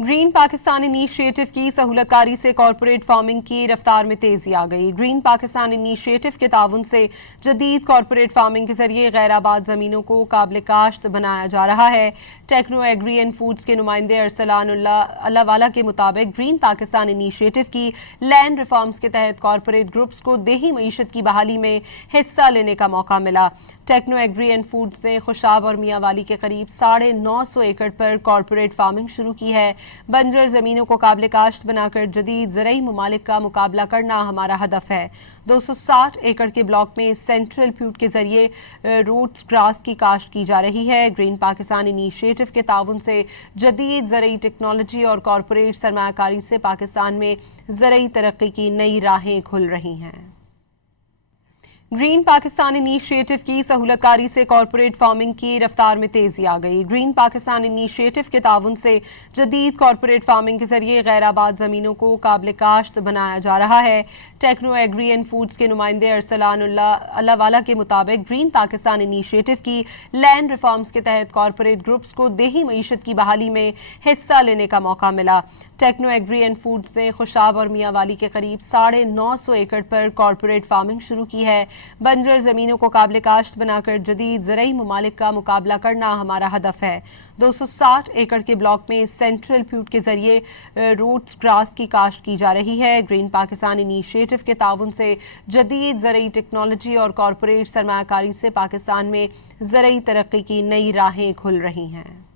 Green Pakistan initiative की सहूलतकारी से corporate farming की रफ्तार में तेजी आ गई। ग्रीन पाकिस्तान इनिशिएटिव के ताउन से जदीद कॉरपोरेट फार्मिंग के जरिए गैर आबाद ज़मीनों को काबिल काश्त बनाया जा रहा है। टेक्नो एग्री एंड फूड्स के नुमाइंदे अरसलान अल्लाहवाला के मुताबिक ग्रीन पाकिस्तान इनिशिएटिव की लैंड रिफॉर्म्स के तहत कॉरपोरेट ग्रुप्स को देही मईशत की बहाली में हिस्सा लेने का मौका मिला। टेक्नो एग्री एंड फूड्स ने खुशाब और मियांवाली के करीब 950 एकड़ पर कॉरपोरेट फार्मिंग शुरू की है। बंजर ज़मीनों को काबिल काश्त बनाकर जदीद ज़रई ममालिक का मुकाबला करना हमारा हदफ है। 260 एकड़ के ब्लॉक में सेंट्रल प्यूट के जरिए रूट ग्रास की काश्त की जा रही है। ग्रीन पाकिस्तान इनिशिएटिव के ताउन से जदीद ज़रई टेक्नोलॉजी और कॉरपोरेट सरमायाकारी से पाकिस्तान में ज़रई तरक्की की नई राहें खुल रही हैं। ग्रीन पाकिस्तान इनिशिएटिव की सहूलतकारी से कॉरपोरेट फार्मिंग की रफ्तार में तेजी आ गई। ग्रीन पाकिस्तान इनिशिएटिव के ताउन से जदीद कॉरपोरेट फार्मिंग के जरिए गैर आबाद ज़मीनों को काबिल काश्त बनाया जा रहा है। टेक्नो एग्री एंड फूड्स के नुमाइंदे अरसलान अल्लाहवाला के मुताबिक ग्रीन पाकिस्तान इनिशिएटिव की लैंड रिफॉर्म्स के तहत कॉरपोरेट ग्रुप्स को देही मईशत की बहाली में हिस्सा लेने का मौका मिला। टेक्नो एग्री एंड फूड्स ने खुशाब और मियांवाली के करीब 950 एकड़ पर कॉरपोरेट फार्मिंग शुरू की है। बंजर ज़मीनों को काबिल काश्त बनाकर जदीद ज़रई ममालिक का मुकाबला करना हमारा हदफ है। 260 एकड़ के ब्लॉक में सेंट्रल प्यूट के जरिए रूट ग्रास की काश्त की जा रही है। ग्रीन पाकिस्तान इनिशिएटिव के ताउन से जदीद ज़रई टेक्नोलॉजी और कॉरपोरेट सरमायाकारी से पाकिस्तान में ज़रई तरक्की की नई राहें खुल रही हैं।